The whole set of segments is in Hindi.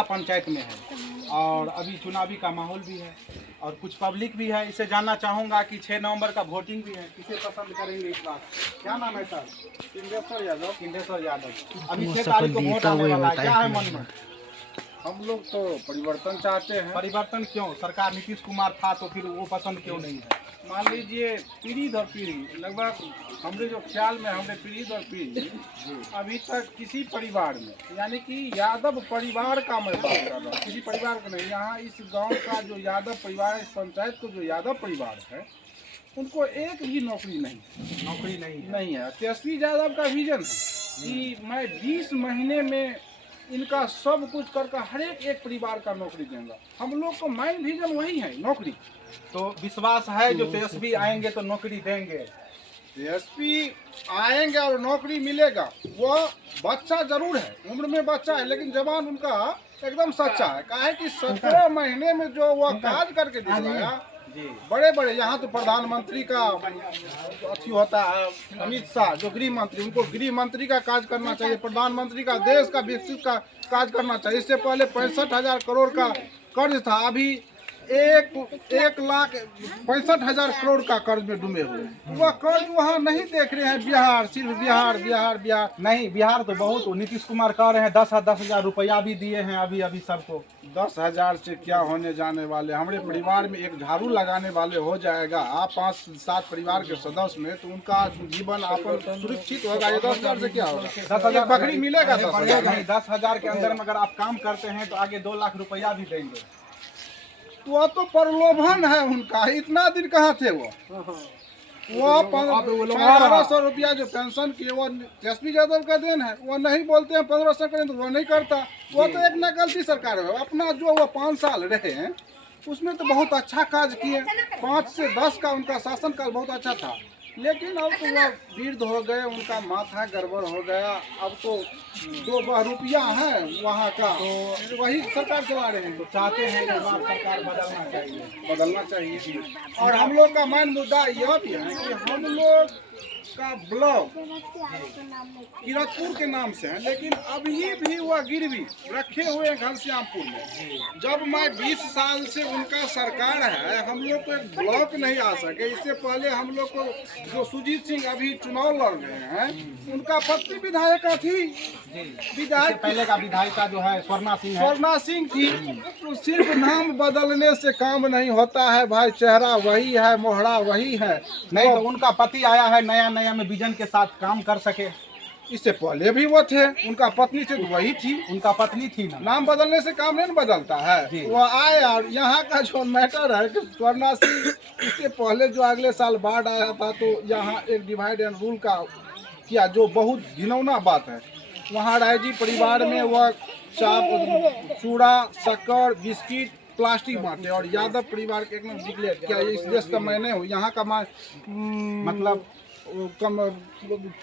पंचायत में है और अभी चुनावी का माहौल भी है और कुछ पब्लिक भी है। इसे जानना चाहूँगा कि 6 नवंबर का वोटिंग भी है, किसे पसंद करेंगे इस बार? क्या नाम है सर? सिंहेश्वर यादव। सिंहेश्वर यादव। अभी 6 तारीख को वोट आने वाला है, क्या है मन में? हम लोग तो परिवर्तन चाहते हैं। परिवर्तन क्यों? सरकार नीतीश कुमार था तो फिर वो पसंद क्यों नहीं है? मान लीजिए पीढ़ी दर पीढ़ी लगभग हमारे जो ख्याल में हमारे पीढ़ी दर पीढ़ी अभी तक किसी परिवार में, यानी कि यादव परिवार का मैं बात कर रहा हूँ, किसी परिवार का नहीं, यहाँ इस गांव का जो यादव परिवार है, इस पंचायत को जो यादव परिवार है, उनको एक भी नौकरी नहीं है। तेजस्वी यादव का विजन है कि मैं 20 महीने में इनका सब कुछ करके हर एक परिवार का नौकरी देंगे। हम लोग को मेन विजन वही है, नौकरी। तो विश्वास है जो तेजस्वी आएंगे तो नौकरी देंगे? तेजस्वी आएंगे और नौकरी मिलेगा। वो बच्चा जरूर है, उम्र में बच्चा है, लेकिन जवान उनका एकदम सच्चा है। काहे कि 17 महीने में जो वो काज करके दिखाया, बड़े बड़े, यहाँ तो प्रधानमंत्री का अथी होता है, अमित शाह जो गृह मंत्री, उनको गृह मंत्री का काज करना चाहिए, प्रधानमंत्री का देश का विकसित का काज करना चाहिए। इससे पहले 65,000 करोड़ का कर्ज था, अभी 1,65,000 करोड़ का कर्ज में डूबे हुए। वह कर्ज वहाँ नहीं देख रहे हैं। बिहार, सिर्फ बिहार बिहार बिहार नहीं, बिहार तो बहुत, नीतीश कुमार कह रहे हैं 10,000 रुपया भी दिए हैं अभी सबको। 10,000 से क्या होने जाने वाले? हमारे परिवार में एक झाड़ू लगाने वाले हो जाएगा, आप 5-7 परिवार के सदस्य में, तो उनका जीवन आपन सुरक्षित होगा। ये 10,000 से क्या होगा? 10,000 बकरी मिलेगा? 10,000 के अंदर में अगर आप काम करते हैं तो आगे 2 लाख रुपया भी देंगे। वो तो प्रलोभन है उनका। इतना दिन कहाँ थे वो 1500 रुपया जो पेंशन की, वो तेजस्वी यादव का देन है। वो नहीं बोलते हैं 1500 करें तो वो नहीं करता। वो तो एक नकलती सरकार है। अपना जो वो 5 साल रहे हैं उसमें तो बहुत अच्छा काज किए। 5 से 10 का उनका शासनकाल बहुत अच्छा था, लेकिन अब तो वो वृद्ध हो गए, उनका माथा गड़बड़ हो गया। अब तो 2 रुपया है वहाँ का, तो वही सरकार चला रहे हैं। तो चाहते हैं कि सरकार बदलना चाहिए। और हम लोग का मेन मुद्दा यह भी है कि हम लोग का ब्लॉक किरतपुर के नाम से है, लेकिन अभी भी वह गिरवी रखे हुए हैं घनश्यामपुर में। जब मैं 20 साल से उनका सरकार है, हम लोग को एक ब्लॉक नहीं आ सके। इससे पहले हम लोग को जो सुजीत सिंह अभी चुनाव लड़ रहे हैं, उनका पत्नी विधायिका थी। विधायक पहले का विधायिका जो है स्वर्णा सिंह थी। तो सिर्फ नाम बदलने से काम नहीं होता है भाई, चेहरा वही है, मोहरा वही है। नहीं तो उनका पति आया है नया में विजन के साथ काम कर सके। इससे पहले भी वो थे, उनका पत्नी से तो वही थी, उनका पत्नी थी ना। नाम बदलने से काम नहीं बदलता है। वो आए, और यहाँ का जो मैटर है कि स्वर्णा सिंह, इससे पहले जो अगले साल बाढ़ आया था, तो यहाँ एक डिवाइड एंड रूल का किया, जो बहुत घिनौना बात है। वहाँ राय जी परिवार में वह चूड़ा, शक्कर, बिस्किट, प्लास्टिक बांटे, और यादव परिवार के एकदम डिक्लेयर किया इस देश का मैं नहीं हूँ। यहाँ का मतलब कम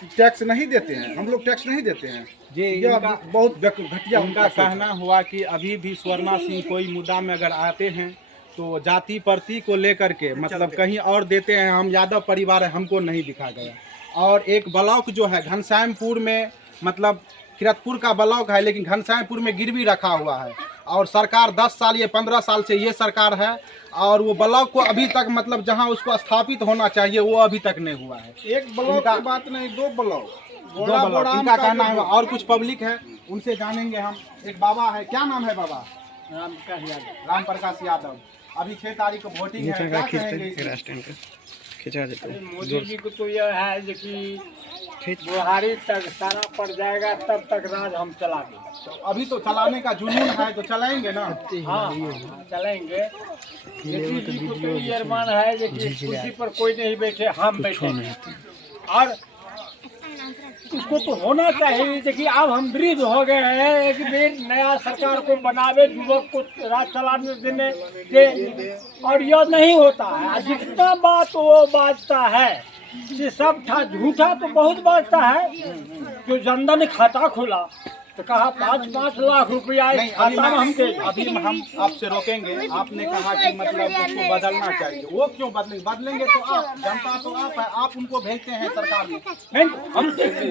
टैक्स नहीं देते हैं, हम लोग टैक्स नहीं देते हैं। यह बहुत घटिया उनका कहना हुआ कि अभी भी स्वर्णा सिंह कोई मुद्दा में अगर आते हैं तो जाति प्रति को लेकर के मतलब कहीं और देते हैं। हम यादव परिवार है, हमको नहीं दिखा गया। और एक ब्लॉक जो है घनश्यामपुर में, मतलब किरतपुर का ब्लॉक है, लेकिन घनश्यामपुर में गिरवी रखा हुआ है। और सरकार 10 साल या 15 साल से ये सरकार है, और वो ब्लॉक को अभी तक मतलब जहां उसको स्थापित होना चाहिए वो अभी तक नहीं हुआ है। एक ब्लॉक की बात नहीं, 2 ब्लॉक उनका कहना है। और कुछ पब्लिक है, उनसे जानेंगे हम। एक बाबा है, क्या नाम है बाबा? राम प्रकाश यादव। अभी 6 तारीख को वोटिंग है, क्या कहेंगे? मोदी जी को तो यह है कि बुहारी तक सारा पड़ जाएगा, तब तक राज हम चलाएंगे। तो अभी तो चलाने का जुनून है, तो चलाएंगे ना। हाँ, चलेंगे। मोदी जी को तो ये अरमान है कि कुर्सी पर कोई नहीं बैठे, हम बैठे। और उसको तो होना चाहिए। देखिए अब हम वृद्ध हो गए हैं, एक बेर नया सरकार को बनावे, युवक को राज चलाने देने दे, और यह नहीं होता है। जितना बात वो बाजता है, ये सब था झूठा तो बहुत बाजता है। जो जनधन खाता खुला, तो कहा 5-5 लाख रुपया नहीं, अभी हम आपसे रोकेंगे। आपने कहा कि मतलब उसको बदलना चाहिए, वो क्यों बदलेंगे तो आप, जनता तो आप है, आप उनको भेजते हैं सरकार में। नहीं,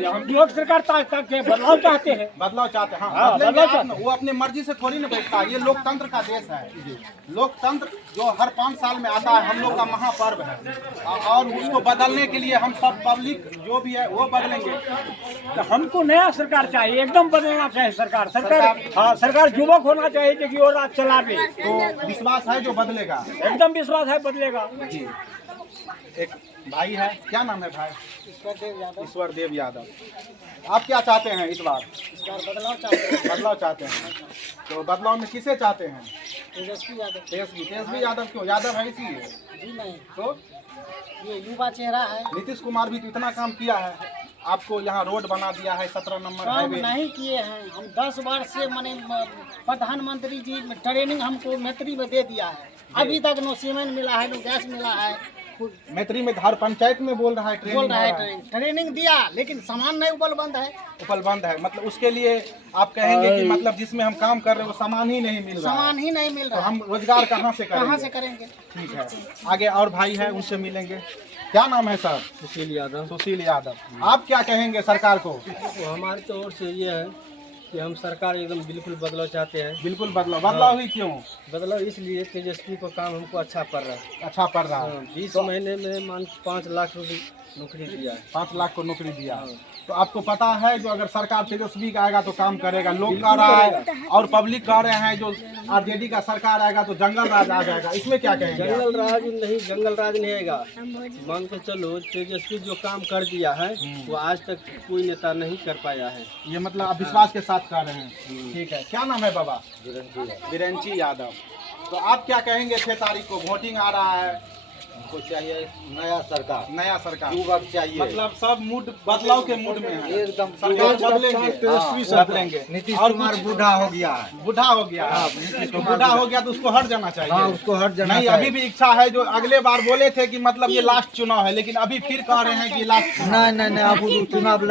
हम लोग सरकार तक के बदलाव चाहते हैं। बदलाव चाहते हैं, हाँ, बदलेंगे बदलाव आप ना, वो अपनी मर्जी से थोड़ी ना बैठता है। ये लोकतंत्र का देश है। लोकतंत्र जो हर 5 साल में आता है, हम लोग का महापर्व है, और उसको बदलने के लिए हम सब पब्लिक जो भी है वो बदलेंगे। तो हमको नया सरकार चाहिए, एकदम बदलना चाहिए सरकार। हाँ, सरकार युवक होना चाहिए जो कि वो राज चलावे। तो विश्वास है जो बदलेगा। एकदम विश्वास है बदलेगा। जी, एक भाई है, क्या नाम है भाई? ईश्वर देव यादव। आप क्या चाहते हैं इस बार? बदलाव चाहते हैं। तो बदलाव में किसे चाहते हैं? तेजस्वी यादव क्यों? यादव है इसीलिए? जी नहीं, तो ये युवा चेहरा है। नीतीश कुमार भी तो इतना काम किया है, आपको यहाँ रोड बना दिया है, 17 नंबर काम हाईवे। नहीं किए हैं। हम 10 वर्ष से मैंने प्रधानमंत्री जी ट्रेनिंग हमको मैत्री में दे दिया है। अभी तक नो सीमेंट मिला है, नो गैस मिला है। मैत्री में हर पंचायत में बोल रहा है बोल रहा है ट्रेनिंग ट्रेनिंग दिया, लेकिन सामान नहीं उपलब्ध है। उपलब्ध है। मतलब उसके लिए आप कहेंगे कि मतलब जिसमें हम काम कर रहे हैं वो सामान ही नहीं मिल रहा है, सामान ही नहीं मिल तो रहा है। हम रोजगार कहाँ से कहाँ से करेंगे? करेंगे? ठीक है, आगे और भाई है, उनसे मिलेंगे। क्या नाम है सर? सुशील यादव। सुशील यादव। आप क्या कहेंगे सरकार को? तो हमारी तो ओर से ये है कि हम सरकार एकदम बिल्कुल बदलाव चाहते हैं। बिल्कुल बदलाव हुई क्यों? बदलाव इसलिए तेजस्वी को काम हमको अच्छा पड़ रहा है। अच्छा पड़ रहा है। 20 महीने में मान 5 लाख रुपए नौकरी दिया है। 5 लाख को नौकरी दिया। तो आपको पता है जो अगर सरकार तेजस्वी का आएगा तो काम करेगा। लोग कह रहा है और पब्लिक कह रहे हैं जो आरजेडी का सरकार आएगा तो जंगल राज आ जाएगा। इसमें क्या कहेंगे? जंगल राज नहीं आएगा। मान के चलो तेजस्वी जो काम कर दिया है वो आज तक कोई नेता नहीं कर पाया है। ये मतलब आप विश्वास के साथ कह रहे हैं। ठीक है, क्या नाम है बाबा? बिरेंची यादव। तो आप क्या कहेंगे? 6 तारीख को वोटिंग आ रहा है, हमको चाहिए नया सरकार, नया सरकार, युवक चाहिए। मतलब सब मूड बदलाव के मूड में है। एकदम सरकार बदलेंगे। नीतीश और कुमार कुछ बूढ़ा हो गया है। बूढ़ा हो गया है, तो बूढ़ा हो गया तो उसको हट जाना चाहिए। हाँ, उसको हट जाना नहीं, चाहिए। अभी भी इच्छा है। जो अगले बार बोले थे कि मतलब ये लास्ट चुनाव है, लेकिन अभी फिर कह रहे हैं कि लास्ट नहीं, अब चुनाव